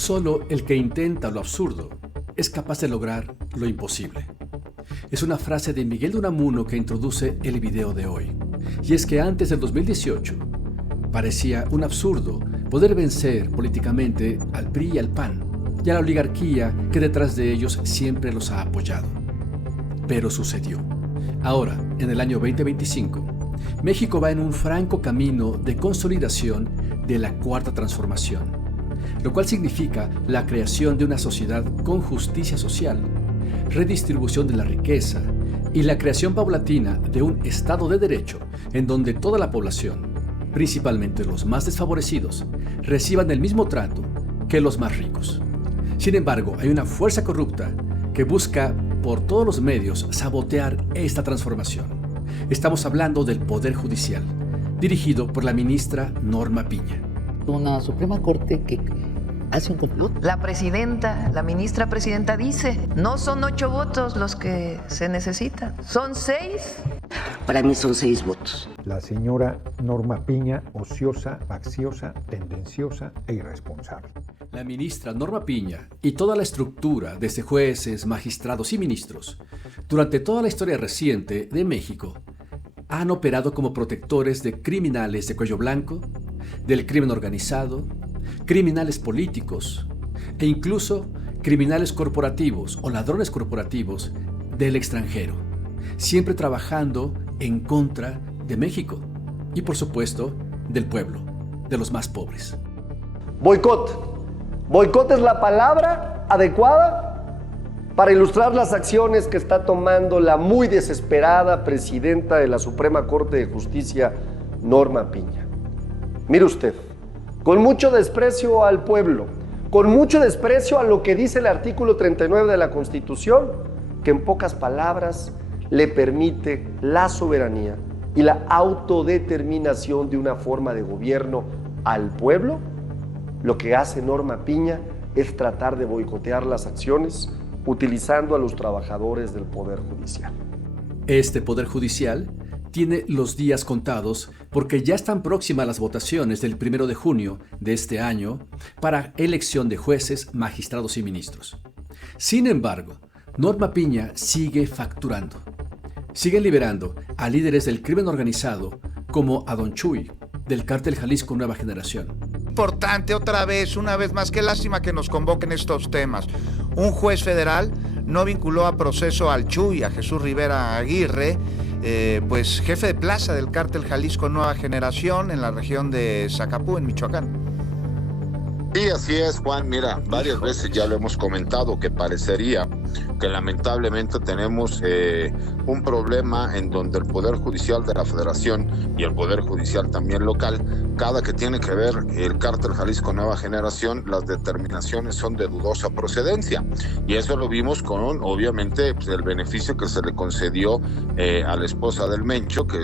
Solo el que intenta lo absurdo es capaz de lograr lo imposible. Es una frase de Miguel de Unamuno que introduce el video de hoy. Y es que antes del 2018 parecía un absurdo poder vencer políticamente al PRI y al PAN y a la oligarquía que detrás de ellos siempre los ha apoyado. Pero sucedió. Ahora, en el año 2025, México va en un franco camino de consolidación de la Cuarta Transformación, lo cual significa la creación de una sociedad con justicia social, redistribución de la riqueza y la creación paulatina de un Estado de Derecho en donde toda la población, principalmente los más desfavorecidos, reciban el mismo trato que los más ricos. Sin embargo, hay una fuerza corrupta que busca por todos los medios sabotear esta transformación. Estamos hablando del Poder Judicial, dirigido por la ministra Norma Piña. Una Suprema Corte que hace un complot. La ministra presidenta dice, no son 8 votos los que se necesitan, son 6. Para mí son 6 votos. La señora Norma Piña, ociosa, facciosa, tendenciosa e irresponsable. La ministra Norma Piña y toda la estructura desde jueces, magistrados y ministros, durante toda la historia reciente de México, han operado como protectores de criminales de cuello blanco, del crimen organizado, criminales políticos e incluso criminales corporativos o ladrones corporativos del extranjero, siempre trabajando en contra de México y, por supuesto, del pueblo, de los más pobres. Boicot. Boicot es la palabra adecuada para ilustrar las acciones que está tomando la muy desesperada presidenta de la Suprema Corte de Justicia, Norma Piña. Mire usted, con mucho desprecio al pueblo, con mucho desprecio a lo que dice el artículo 39 de la Constitución, que en pocas palabras le permite la soberanía y la autodeterminación de una forma de gobierno al pueblo, lo que hace Norma Piña es tratar de boicotear las acciones utilizando a los trabajadores del Poder Judicial. Este Poder Judicial tiene los días contados porque ya están próximas las votaciones del 1 de junio de este año para elección de jueces, magistrados y ministros. Sin embargo, Norma Piña sigue facturando. Siguen liberando a líderes del crimen organizado como a Don Chuy, del Cártel Jalisco Nueva Generación. Importante una vez más, qué lástima que nos convoquen estos temas. Un juez federal no vinculó a proceso al Chuy, a Jesús Rivera Aguirre, pues jefe de plaza del Cártel Jalisco Nueva Generación en la región de Zacapú, en Michoacán. Sí, así es, Juan. Mira, varias veces ya lo hemos comentado que parecería que lamentablemente tenemos un problema en donde el Poder Judicial de la Federación y el Poder Judicial también local, cada que tiene que ver el Cártel Jalisco Nueva Generación, las determinaciones son de dudosa procedencia. Y eso lo vimos con, obviamente, pues, el beneficio que se le concedió a la esposa del Mencho, que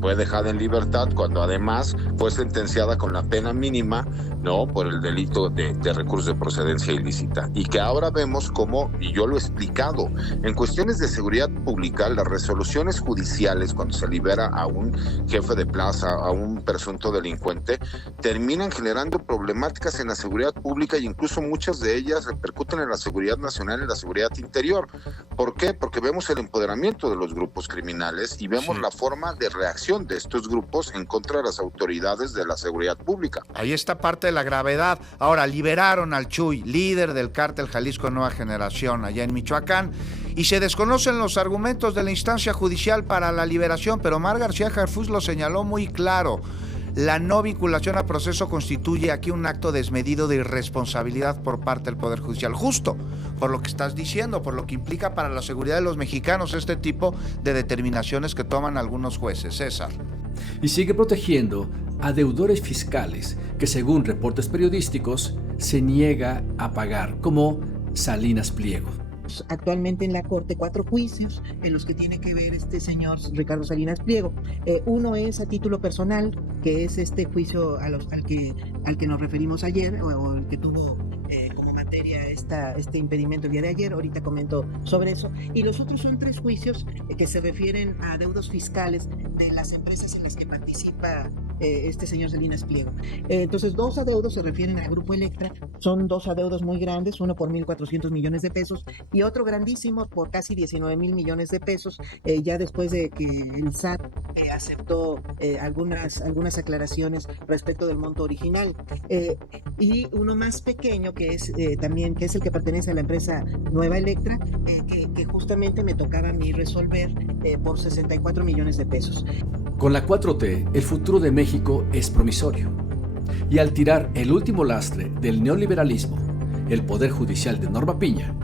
fue dejada en libertad cuando además fue sentenciada con la pena mínima, ¿no?, por el delito de recurso de procedencia ilícita. Y que ahora vemos cómo, y yo lo he explicado, en cuestiones de seguridad pública, las resoluciones judiciales cuando se libera a un jefe de plaza, a un presunto delincuente, terminan generando problemáticas en la seguridad pública e incluso muchas de ellas repercuten en la seguridad nacional y la seguridad interior. ¿Por qué? Porque vemos el empoderamiento de los grupos criminales y vemos la forma de reacción de estos grupos en contra de las autoridades de la seguridad pública. Ahí está parte de la gravedad. Ahora, liberaron al Chuy, líder del Cártel Jalisco Nueva Generación, allá en Michoacán, y se desconocen los argumentos de la instancia judicial para la liberación, pero Omar García Harfuch lo señaló muy claro. La no vinculación a proceso constituye aquí un acto desmedido de irresponsabilidad por parte del Poder Judicial, justo por lo que estás diciendo, por lo que implica para la seguridad de los mexicanos este tipo de determinaciones que toman algunos jueces. César. Y sigue protegiendo a deudores fiscales que, según reportes periodísticos, se niega a pagar, como Salinas Pliego. Actualmente en la Corte 4 juicios en los que tiene que ver este señor Ricardo Salinas Pliego. Uno es a título personal, que es este juicio al que nos referimos ayer, o el que tuvo como materia este impedimento el día de ayer. Ahorita comento sobre eso. Y los otros son 3 juicios que se refieren a deudos fiscales de las empresas en las que participa este señor Salinas Pliego. Entonces, 2 adeudos se refieren al Grupo Electra, son 2 adeudos muy grandes, uno por 1.400 millones de pesos y otro grandísimo por casi 19,000 millones de pesos, ya después de que el SAT aceptó algunas aclaraciones respecto del monto original. Y uno más pequeño que es también, que es el que pertenece a la empresa Nueva Electra, que justamente me tocaba a mí resolver por 64 millones de pesos. Con la 4T, el futuro de México es promisorio. Y al tirar el último lastre del neoliberalismo, el Poder Judicial de Norma Piña,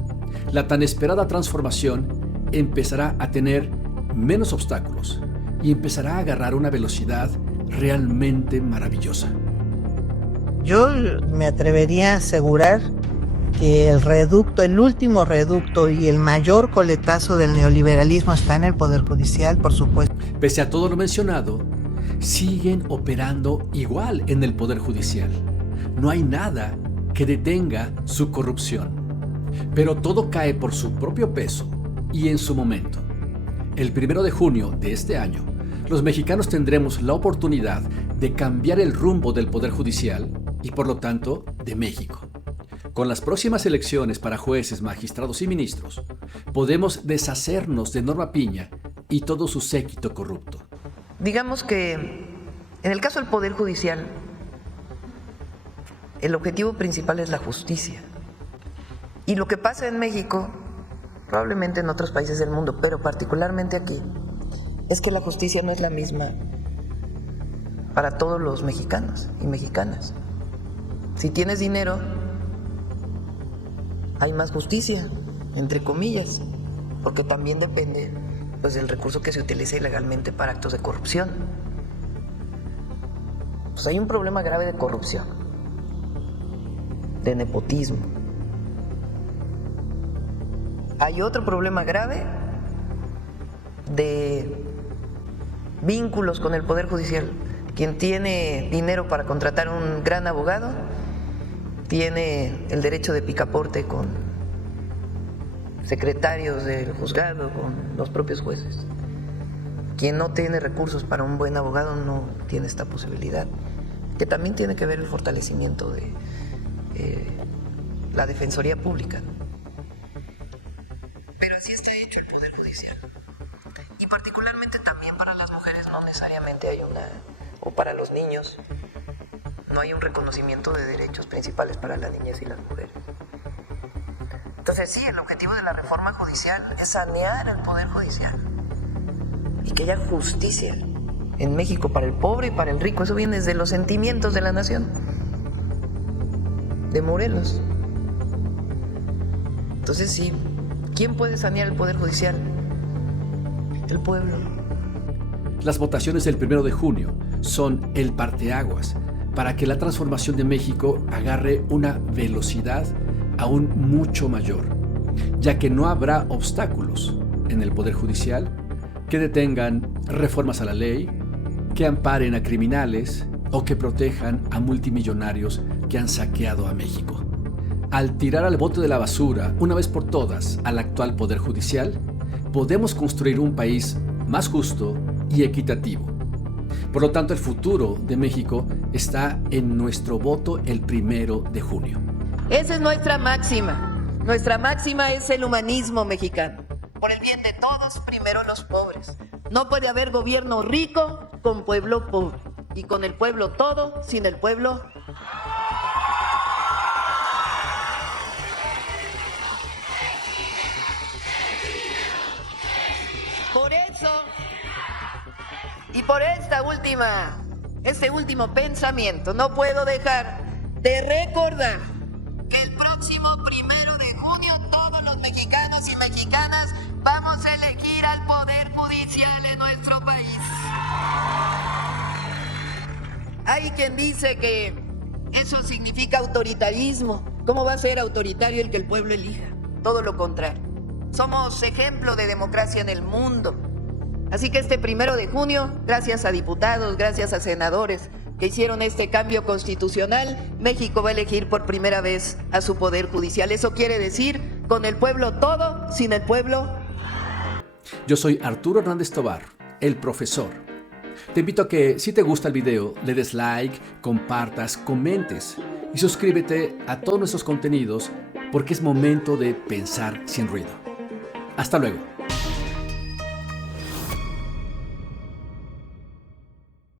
la tan esperada transformación empezará a tener menos obstáculos y empezará a agarrar una velocidad realmente maravillosa. Yo me atrevería a asegurar que el último reducto y el mayor coletazo del neoliberalismo está en el Poder Judicial, por supuesto. Pese a todo lo mencionado, siguen operando igual en el Poder Judicial. No hay nada que detenga su corrupción. Pero todo cae por su propio peso y en su momento. El 1 de junio de este año, los mexicanos tendremos la oportunidad de cambiar el rumbo del Poder Judicial y, por lo tanto, de México. Con las próximas elecciones para jueces, magistrados y ministros, podemos deshacernos de Norma Piña y todo su séquito corrupto. Digamos que en el caso del Poder Judicial, el objetivo principal es la justicia. Y lo que pasa en México, probablemente en otros países del mundo, pero particularmente aquí, es que la justicia no es la misma para todos los mexicanos y mexicanas. Si tienes dinero, hay más justicia, entre comillas, porque también depende pues, del recurso que se utiliza ilegalmente para actos de corrupción. Pues hay un problema grave de corrupción, de nepotismo. Hay otro problema grave de vínculos con el Poder Judicial. Quien tiene dinero para contratar un gran abogado tiene el derecho de picaporte con secretarios del juzgado, con los propios jueces. Quien no tiene recursos para un buen abogado no tiene esta posibilidad, que también tiene que ver el fortalecimiento de la Defensoría Pública. Pero así está hecho el Poder Judicial. Y particularmente también para las mujeres no necesariamente hay o para los niños, no hay un reconocimiento de derechos principales para las niñas y las mujeres. Entonces sí, el objetivo de la reforma judicial es sanear el Poder Judicial y que haya justicia en México para el pobre y para el rico. Eso viene desde los sentimientos de la nación, de Morelos. Entonces sí, ¿quién puede sanear el Poder Judicial? El pueblo. Las votaciones del 1 de junio son el parteaguas para que la transformación de México agarre una velocidad aún mucho mayor, ya que no habrá obstáculos en el Poder Judicial que detengan reformas a la ley, que amparen a criminales o que protejan a multimillonarios que han saqueado a México. Al tirar al bote de la basura, una vez por todas, al actual Poder Judicial, podemos construir un país más justo y equitativo. Por lo tanto, el futuro de México está en nuestro voto el 1 de junio. Esa es nuestra máxima. Nuestra máxima es el humanismo mexicano. Por el bien de todos, primero los pobres. No puede haber gobierno rico con pueblo pobre. Y con el pueblo todo, sin el pueblo. Por eso, y por este último pensamiento, no puedo dejar de recordar que el próximo 1 de junio todos los mexicanos y mexicanas vamos a elegir al Poder Judicial en nuestro país. Hay quien dice que eso significa autoritarismo. ¿Cómo va a ser autoritario el que el pueblo elija? Todo lo contrario. Somos ejemplo de democracia en el mundo. Así que este 1 de junio, gracias a diputados, gracias a senadores que hicieron este cambio constitucional, México va a elegir por primera vez a su Poder Judicial. Eso quiere decir, con el pueblo todo, sin el pueblo. Yo soy Arturo Hernández Tobar, el profesor. Te invito a que, si te gusta el video, le des like, compartas, comentes y suscríbete a todos nuestros contenidos porque es momento de pensar sin ruido. Hasta luego.